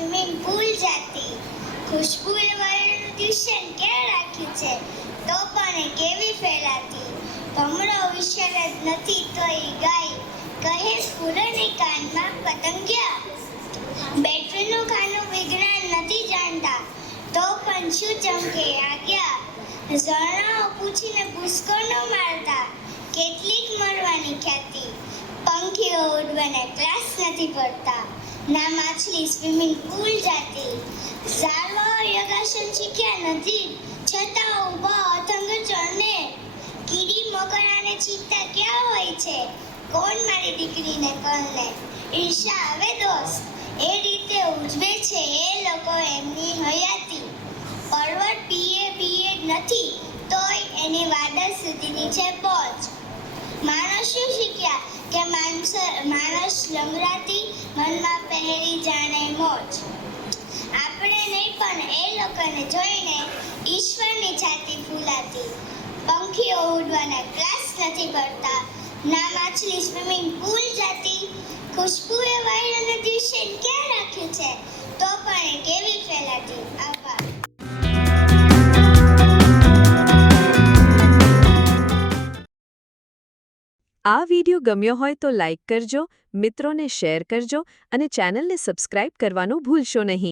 Swimming pool જાતી, ખુશ્બુએ વાળનું tuition ક્યાં રાખ્યું છે, તો પણ એ કેવી ફેલાતી. ભમરો વિશાળ જ નથી તોય ગાય, કહે સ્ફુરને કાનમાં પતંગિયા. બેટરીનું ખાનું વિજ્ઞાન નથી જાણતા, તો પણ શું ચમકે આજ્ઞા. ઝરણાઓ પૂછીને ભૂસકો ન મારતા, કેટલીક મળવાની ખ્યાતિ. પંખીઓ ઉડવાના ક્લાસ નથી પડતા, ના માછલી સ્વિમિંગ પૂલ જાતી. ઝાડવાઓ યોગાસન શીખ્યા નથી, છતાં ઊભા અથંગ ચરણે. કીડી મકોડાને ચિંતા ક્યાં હોય છે, કોણ મારી દીકરીને કરને. ઈર્ષા આવે દોસ્ત, એ રીતે ઉજવે છે એ લોકો એમની હયાતી. પર્વત પીએ નથી, તોય એની વાદળ સુધીની છે પહોંચ. માણસ શું શીખ્યા કે માણસ લંગડાતી, મનમાં પહેરી જાણે મોજ. આપણે નહીં પણ એ લોકોને જોઈને ઈશ્વરની છાતી ફૂલાતી. પંખીઓ ઉડવાના ક્લાસ નથી પડતા, ના માછલી સ્વિમિંગ પૂલ જાતી. ખુશ્બુએ વાળનું ટ્યુશન ક્યાં રાખ્યું છે, તો પણ એ કેવી ફેલાતી. આભાર. આ વિડિયો ગમ્યો હોય તો લાઇક કરજો, મિત્રોને શેર કરજો અને ચેનલને સબસ્ક્રાઇબ કરવાનું ભૂલશો નહીં.